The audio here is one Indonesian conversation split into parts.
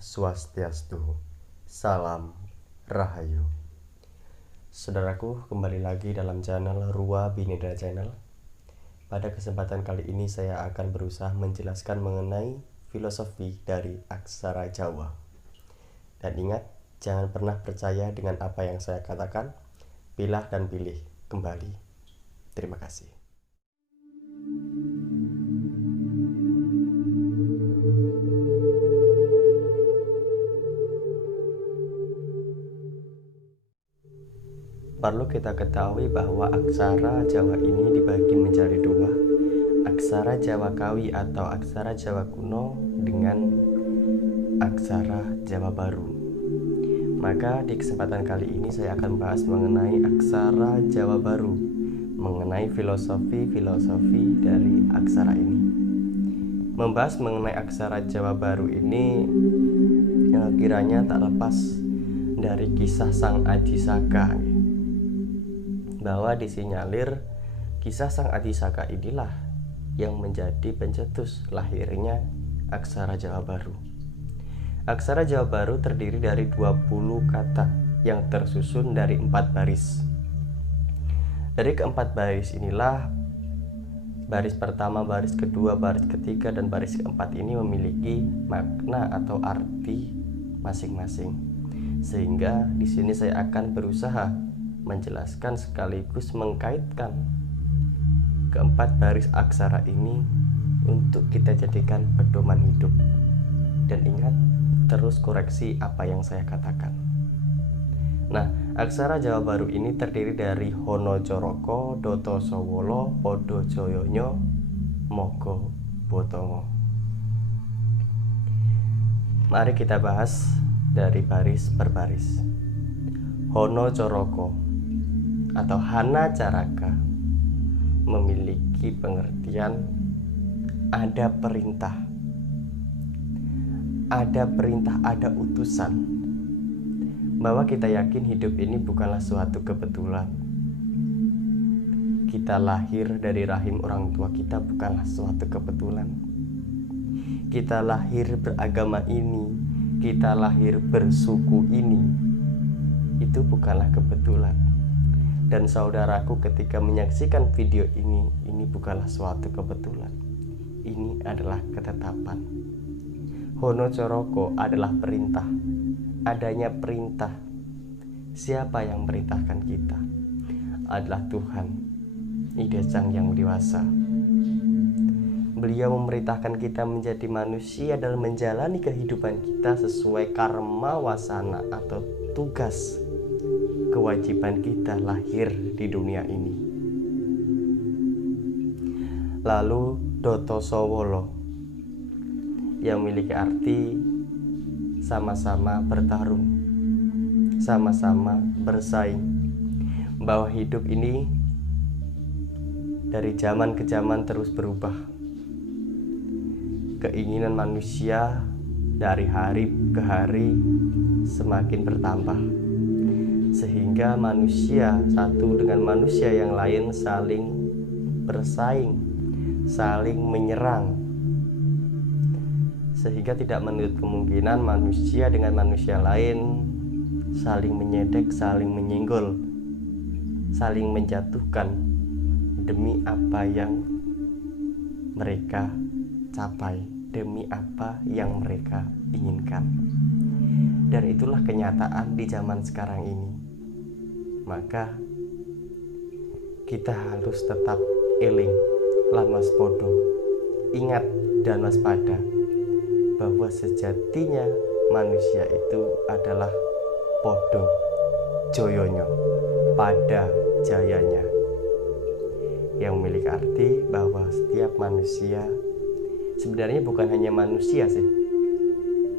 Swastiastu. Salam Rahayu. Saudaraku, kembali lagi dalam channel Rua Bineda Channel. Pada kesempatan kali ini saya akan berusaha menjelaskan mengenai filosofi dari aksara Jawa. Dan ingat, jangan pernah percaya dengan apa yang saya katakan. Pilah dan pilih kembali. Terima kasih. Perlu kita ketahui bahwa aksara Jawa ini dibagi menjadi dua, aksara Jawa Kawi atau aksara Jawa kuno dengan aksara Jawa baru. Maka di kesempatan kali ini saya akan bahas mengenai aksara Jawa baru, mengenai filosofi dari aksara ini. Membahas mengenai aksara Jawa baru ini kiranya tak lepas dari kisah Sang Adisaka, bahwa disinyalir kisah Sang Adisaka inilah yang menjadi pencetus lahirnya aksara Jawa baru. Aksara Jawa baru terdiri dari 20 kata yang tersusun dari 4 baris. Dari keempat baris inilah, baris pertama, baris kedua, baris ketiga, dan baris keempat ini memiliki makna atau arti masing-masing. Sehingga di sini saya akan berusaha menjelaskan sekaligus mengkaitkan keempat baris aksara ini untuk kita jadikan pedoman hidup. Dan ingat, terus koreksi apa yang saya katakan. Nah, aksara Jawa baru ini terdiri dari Hono Coroko, Doto Sowolo, Podo Joyonyo, Mogo Botongo. Mari kita bahas dari baris per baris. Hono Coroko atau Hana Caraka memiliki pengertian ada perintah, ada utusan, bahwa kita yakin hidup ini bukanlah suatu kebetulan. Kita lahir dari rahim orang tua kita bukanlah suatu kebetulan. Kita lahir beragama ini, kita lahir bersuku ini, itu bukanlah kebetulan. Dan saudaraku, ketika menyaksikan video ini bukanlah suatu kebetulan. Ini adalah ketetapan. Hono Coroko adalah perintah. Adanya perintah. Siapa yang merintahkan kita? Adalah Tuhan, Ida Sang Yang Dewasa. Beliau memerintahkan kita menjadi manusia dan menjalani kehidupan kita sesuai karma wasana atau tugas kewajiban kita lahir di dunia ini. Lalu Doto Sowolo yang memiliki arti sama-sama bertarung, sama-sama bersaing, bahwa hidup ini dari zaman ke zaman terus berubah. Keinginan manusia dari hari ke hari semakin bertambah, sehingga manusia satu dengan manusia yang lain saling bersaing, saling menyerang, sehingga tidak menutup kemungkinan manusia dengan manusia lain saling menyedek, saling menyenggol, saling menjatuhkan demi apa yang mereka capai, demi apa yang mereka inginkan. Dan itulah kenyataan di zaman sekarang ini. Maka kita harus tetap eling lan waspada, ingat dan waspada, bahwa sejatinya manusia itu adalah podo joyonyo, pada jayanya, yang memiliki arti bahwa setiap manusia sebenarnya bukan hanya manusia sih,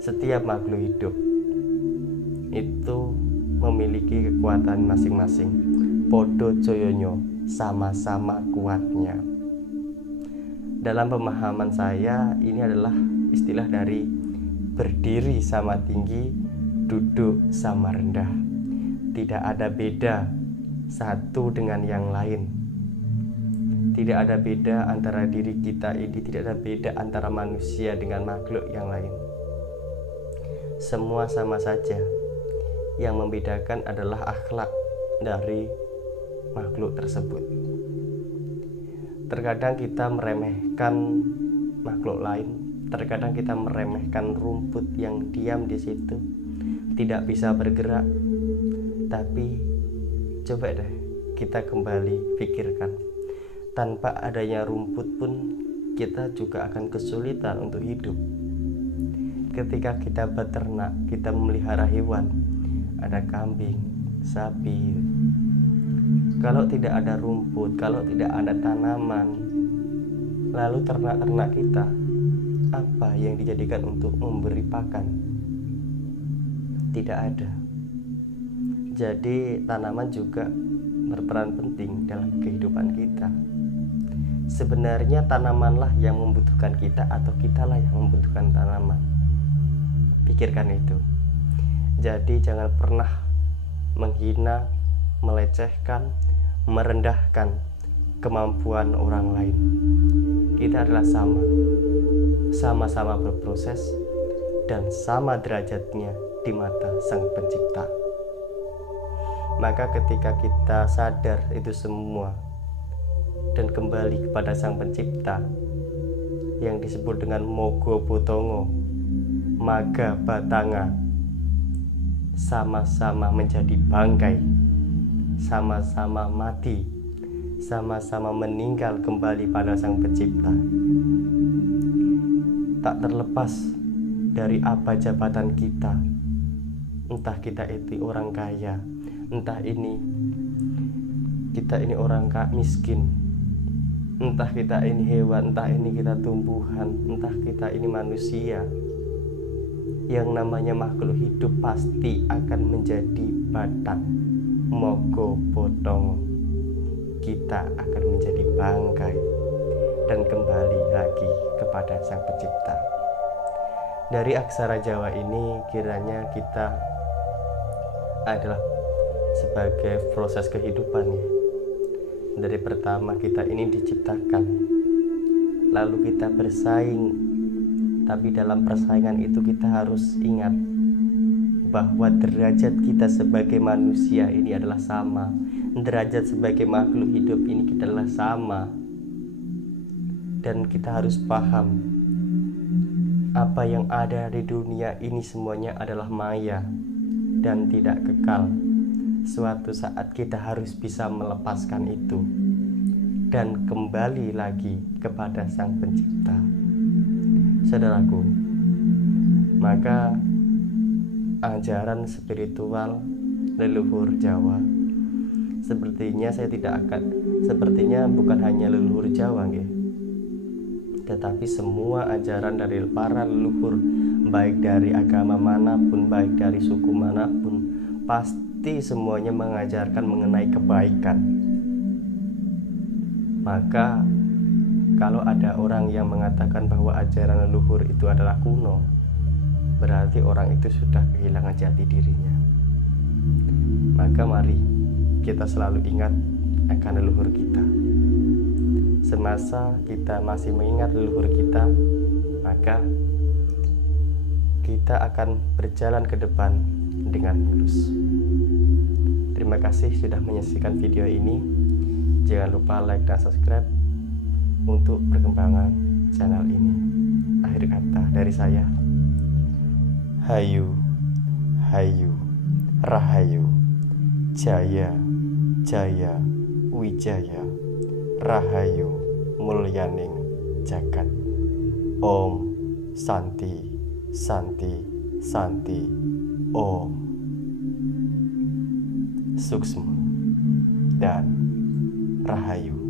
setiap makhluk hidup itu memiliki kekuatan masing-masing. Podo joyonyo, sama-sama kuatnya. Dalam pemahaman saya, ini adalah istilah dari berdiri sama tinggi, duduk sama rendah. Tidak ada beda satu dengan yang lain. Tidak ada beda antara diri kita ini, tidak ada beda antara manusia dengan makhluk yang lain. semua sama saja. Yang membedakan adalah akhlak dari makhluk tersebut. Terkadang kita meremehkan makhluk lain, terkadang kita meremehkan rumput yang diam di situ, tidak bisa bergerak. Tapi coba deh kita kembali pikirkan, tanpa adanya rumput pun kita juga akan kesulitan untuk hidup. Ketika kita beternak, kita memelihara hewan, ada kambing, sapi. Kalau tidak ada rumput, kalau tidak ada tanaman, lalu ternak-ternak kita apa yang dijadikan untuk memberi pakan? Tidak ada. Jadi tanaman juga berperan penting dalam kehidupan kita. Sebenarnya tanamanlah yang membutuhkan kita atau kitalah yang membutuhkan tanaman. Pikirkan itu. Jadi jangan pernah menghina, melecehkan, merendahkan kemampuan orang lain. Kita adalah sama-sama berproses dan sama derajatnya di mata Sang Pencipta. Maka ketika kita sadar itu semua dan kembali kepada Sang Pencipta yang disebut dengan Mogo Botongo, Maga Batanga, sama-sama menjadi bangkai, sama-sama mati, sama-sama meninggal kembali pada Sang Pencipta. Tak terlepas dari apa jabatan kita, entah kita itu orang kaya, entah kita ini orang miskin, entah kita ini hewan, entah ini kita tumbuhan, entah kita ini manusia. Yang namanya makhluk hidup pasti akan menjadi batang, Mogo Botongo. Kita akan menjadi bangkai dan kembali lagi kepada Sang Pencipta. Dari aksara Jawa ini kiranya kita adalah sebagai proses kehidupan ya. Dari pertama kita ini diciptakan, lalu kita bersaing. Tapi dalam persaingan itu kita harus ingat bahwa derajat kita sebagai manusia ini adalah sama. Derajat sebagai makhluk hidup ini kita adalah sama. Dan kita harus paham apa yang ada di dunia ini semuanya adalah maya dan tidak kekal. Suatu saat kita harus bisa melepaskan itu dan kembali lagi kepada Sang Pencipta. Saudaraku, maka ajaran spiritual leluhur Jawa sepertinya bukan hanya leluhur Jawa nggih, tetapi semua ajaran dari para leluhur, baik dari agama manapun, baik dari suku manapun, pasti semuanya mengajarkan mengenai kebaikan. Maka kalau ada orang yang mengatakan bahwa ajaran leluhur itu adalah kuno, berarti orang itu sudah kehilangan jati dirinya. Maka mari kita selalu ingat akan leluhur kita. Semasa kita masih mengingat leluhur kita, maka kita akan berjalan ke depan dengan mulus. Terima kasih sudah menyaksikan video ini. Jangan lupa like dan subscribe untuk perkembangan channel ini. Akhir kata dari saya, Hayu, Hayu, Rahayu, Jaya, Jaya, Wijaya, Rahayu, Mulyaning Jagat. Om Santi, Santi, Santi, Om. Suksma dan Rahayu.